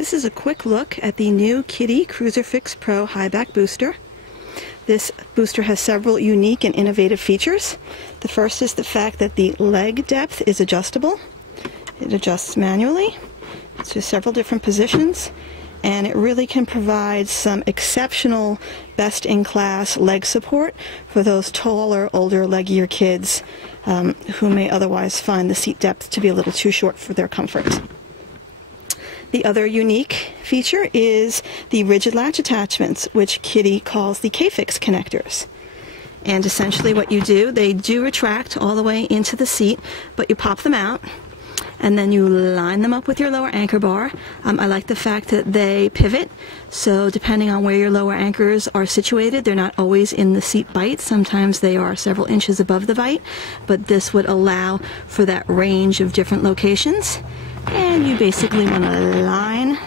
This is a quick look at the new Kiddy Cruiserfix Pro high back booster. This booster has several unique and innovative features. The first is the fact that the leg depth is adjustable. It adjusts manually to several different positions, and it really can provide some exceptional best-in-class leg support for those taller, older, leggier kids who may otherwise find the seat depth to be a little too short for their comfort. The other unique feature is the rigid latch attachments, which Kiddy calls the K-Fix connectors. And essentially what you do, they do retract all the way into the seat, but you pop them out, and then you line them up with your lower anchor bar. I like the fact that they pivot, so depending on where your lower anchors are situated, they're not always in the seat bight. Sometimes they are several inches above the bight, but this would allow for that range of different locations. And you basically want to line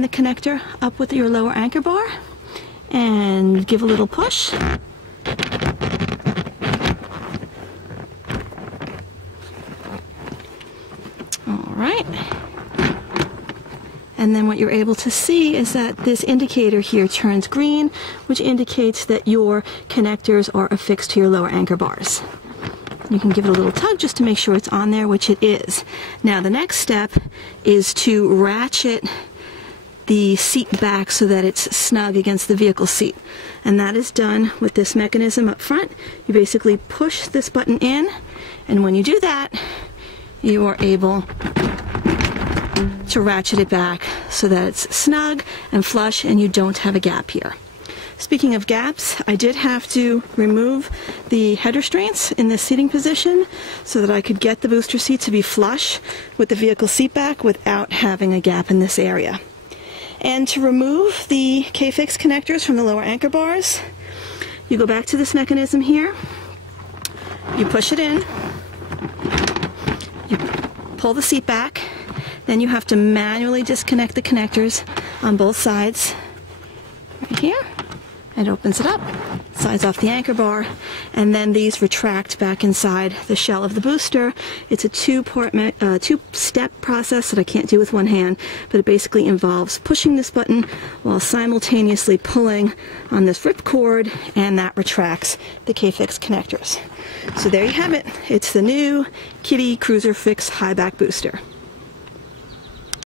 the connector up with your lower anchor bar and give a little push. Alright. And then what you're able to see is that this indicator here turns green, which indicates that your connectors are affixed to your lower anchor bars. You can give it a little tug just to make sure it's on there, which it is. Now the next step is to ratchet the seat back so that it's snug against the vehicle seat. And that is done with this mechanism up front. You basically push this button in, and when you do that, you are able to ratchet it back so that it's snug and flush and you don't have a gap here. Speaking of gaps, I did have to remove the head restraints in this seating position so that I could get the booster seat to be flush with the vehicle seat back without having a gap in this area. And to remove the K-Fix connectors from the lower anchor bars, you go back to this mechanism here, you push it in, you pull the seat back, then you have to manually disconnect the connectors on both sides right here. It opens it up, slides off the anchor bar, and then these retract back inside the shell of the booster. It's a two-step process that I can't do with one hand, but it basically involves pushing this button while simultaneously pulling on this ripcord, and that retracts the K-Fix connectors. So there you have it. It's the new Kiddy Cruiserfix high back booster.